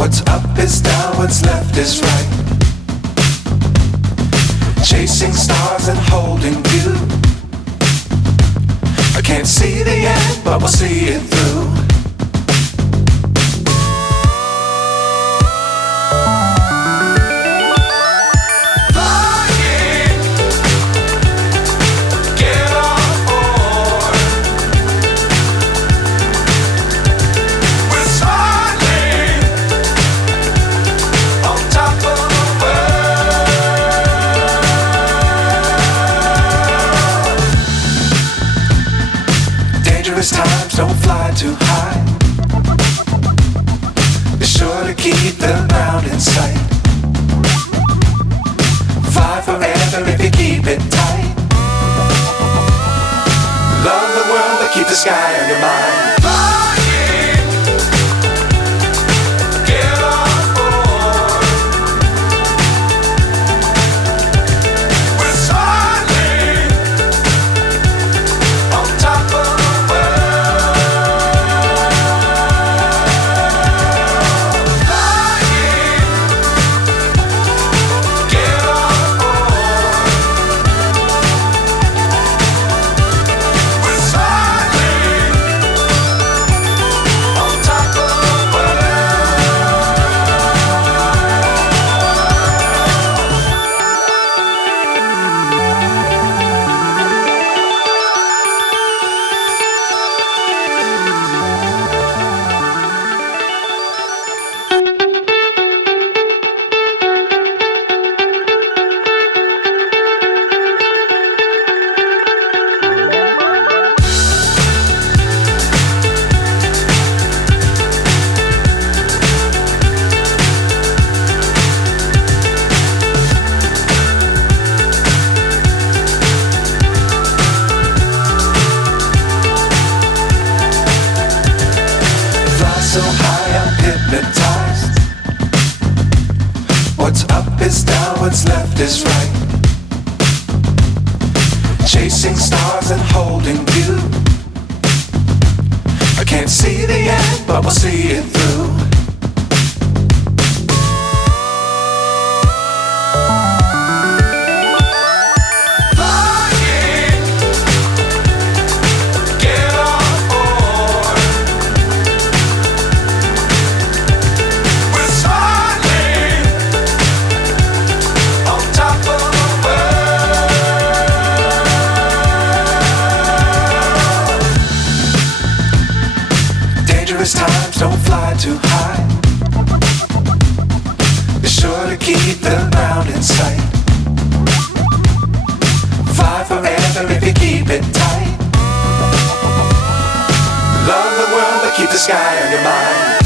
What's up is down, what's left is right. Chasing stars and holding you. I can't see the end, but we'll see it through. Times don't fly too high. Be sure to keep the ground in sight. Fly forever if you keep it tight. Love the world but keep the sky on your mind. So high I'm hypnotized. What's up is down, what's left is right. Chasing stars and holding you. I can't see the end, but we'll see it through. Times don't fly too high. Be sure to keep the ground in sight. Fly forever if you keep it tight. Love the world but keep the sky on your mind.